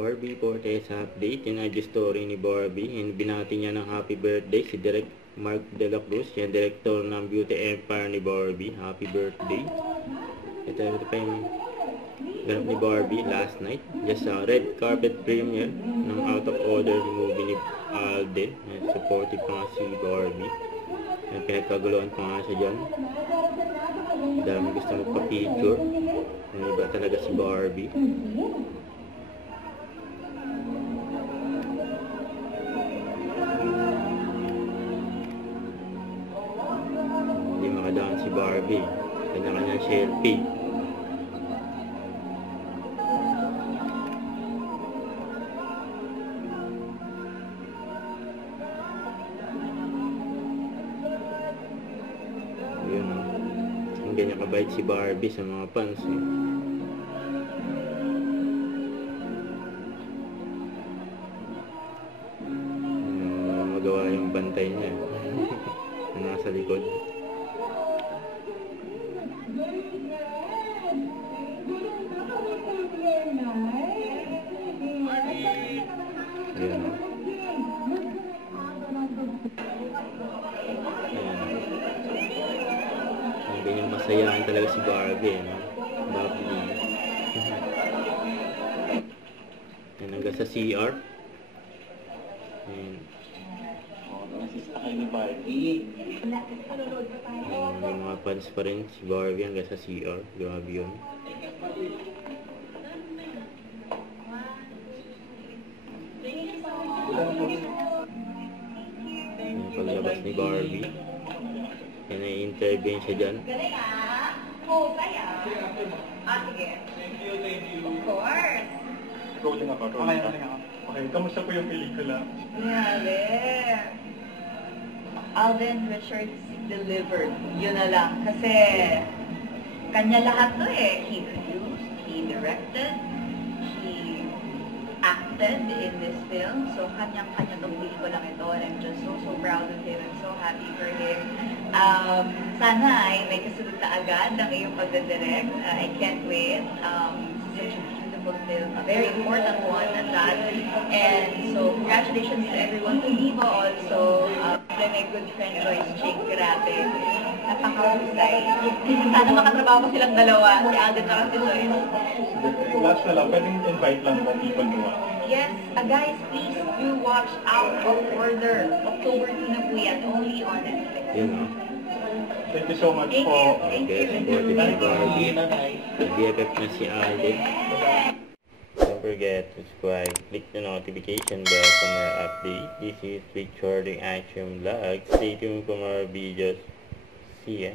Barbie for test update. Yun ang story ni Barbie. And binati niya ng happy birthday si Direk Mark De La Cruz. Yan, director ng Beauty Empire ni Barbie. Happy birthday. Ito pa yung ganap ni Barbie last night. Just a red carpet premiere ng Out of Order movie ni Alden. Yan, supportive pa nga si Barbie. Yan, pinagkaguluhan pa nga siya dyan. Dami gusto magpa-picture. Yan, iba talaga si Barbie. Hindi makadaan si Barbie. Kanya-kanyang selfie. Yun o. Ang ganyan kabait si Barbie sa mga fans eh. Magawa yung bantay niya na nasa likod. Ayan o. Ang ganyan masayahan talaga si Barbie, no? Barbie. Yan, hanggang sa CR. Ayan. Ni Barbie. May mga fans pa rin si Barbie hanggang sa CR. Grabe yun. Yung paglabas ni Barbie. Yan ay intervene siya dyan. Oo, kaya. Sige. Thank you. Of course. Rolling ako. Okay, kamusta po yung pelikula? Grabe. Alden Richards delivered. Yun na lang. Kasi kanya lahat to eh. He produced, he directed, he acted in this film. So kanyang-kanya tong pelikulang ito. And I'm just so proud of him. I'm so happy for him. Sana ay may kasunod na agad ang iyong pagdadirect. I can't wait. Such a beautiful film. A very important one at that. And so congratulations to everyone. To Viva also. My good friend Joyce Ching, grabe. Napakahusay. Sana makatrabaho ko silang dalawa, si Alden at si Joyce. Last na lang, pwedeng invite lang po people to watch. Yes, guys, please do watch Out of Order. October 2 na po yan, only on Netflix. Yun o. Thank you so much Thank po. you. Thank Okay, you. supportive si Barbie. Nag-BFF na si Alden. Don't forget to subscribe, click the notification bell for more updates. This is Richard Action Vlog. Stay tuned for more videos. See ya.